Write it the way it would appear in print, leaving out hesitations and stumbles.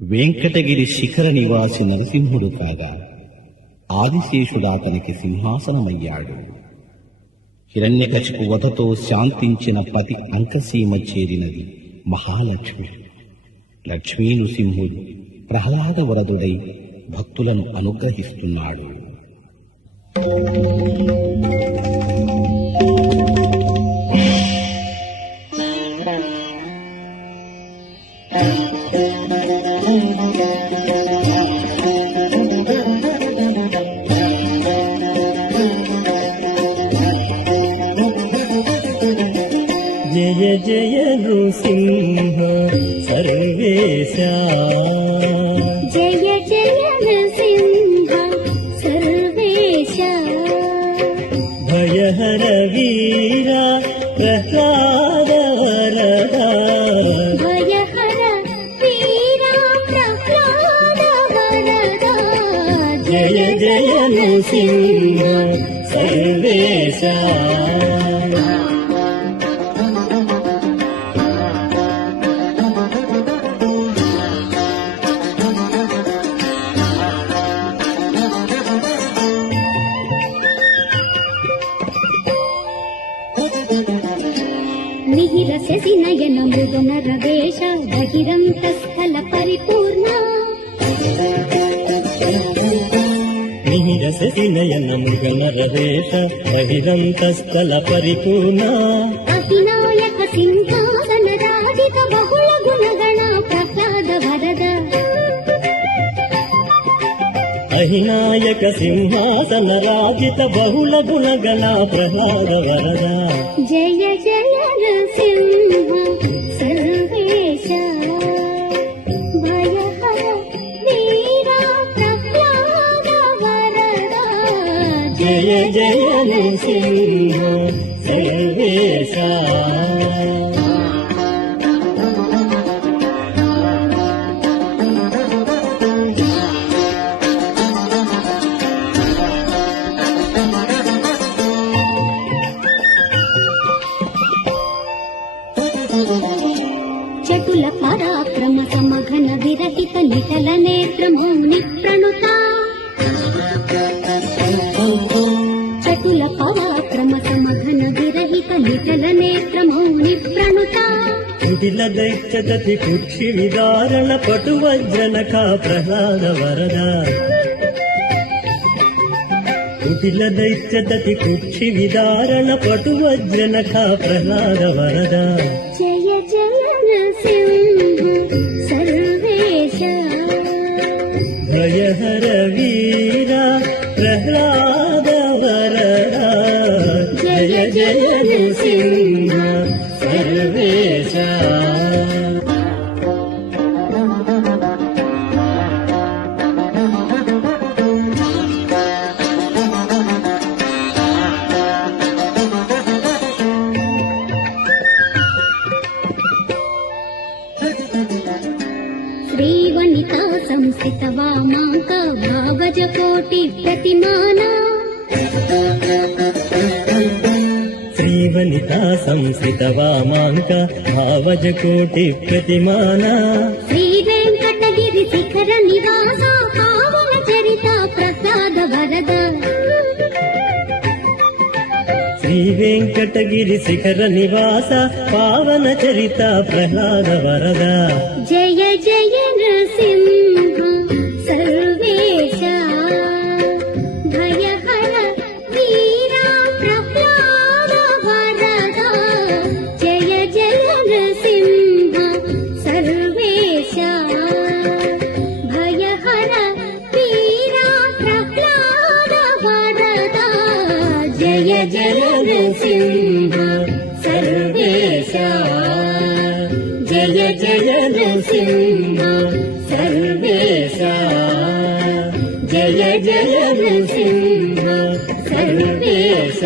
వెంకటగిరి శిఖర నివాసి నరసింహుడు కాగా ఆదిశేషుడాతనికి సింహాసనమయ్యాడు. హిరణ్యకశిపు వధతో శాంతించిన పతి అంకసీమ చేరినది మహాలక్ష్మి. లక్ష్మీనృసింహుడు ప్రహ్లాద వరదుడై భక్తులను అనుగ్రహిస్తున్నాడు. జయ జయ నృసింహ సర్వేశ, జయ జయ నృసింహ సర్వేశ, భయహర వీర ప్రహ్లాద వరద, భయహర వీర ప్రహ్లాద వరద, జయ జయ నృసింహ సర్వేశ. మిహిర శశి నయన మృదున రవేశ, బహిరంతస్థల పరిపూర్ణ, మిహిర శశి నయన మృగన రవేశ, బహిరంతస్థల పరిపూర్ణ, అభినాయక సింహాసన రాజిత బహుళ గుణగణ ప్రసాద వరద, అహినాయక సింహాసన రాజిత బహుళ గుణగణ ప్రహ్లాద వరద, జయ జయ నృసింహ సర్వేశ, భయహర వీర ప్రహ్లాద వరద, జయ జయ నృసింహ సర్వేశ. చటుల పరాక్రమ సమఘన విరహిత నిటల నేత్ర మౌని ప్రణుత, చటుల పరాక్రమ సమఘన విరహిత నిటల నేత్ర మౌని ప్రణుత, కుటిల దైత్యదతి కుక్షి విదారణ పటు వజ్రనఖ ప్రహ్లాద వరద, కుటిల దైత్యదతి కుక్షి విదారణ పటు వజ్రనఖ ప్రహ్లాద వరద, జయ జయ నృసింహ సర్వేశ, భయహర వీర ప్రహ్లాద వరద, జయ జయ నృసింహ సర్వేశ. శ్రీవనితా సంస్థిత వామాంక భావజ కోటి ప్రతిమాన, శ్రీవనితా సంస్థిత వామాంక భావజ కోటి ప్రతిమాన, శ్రీ వెంకటగిరి శిఖర నివాస పావన చరిత ప్రసాద వరద, శ్రీ వెంకటగిరి శిఖర నివాస పావన చరిత ప్రహ్లాద వరద, జయ జయ నృసింహ సర్వేశ, భయహర వీర ప్రహ్లాద వరద, జయ జయ నృసింహ సర్వేశ, భయహర వీర ప్రహ్లాద వరద, జయ జయ నృసింహ సర్వేశ, జయ జయ నృసింహ సర్వేశ, జయ జయ నృసింహ సర్వేశ.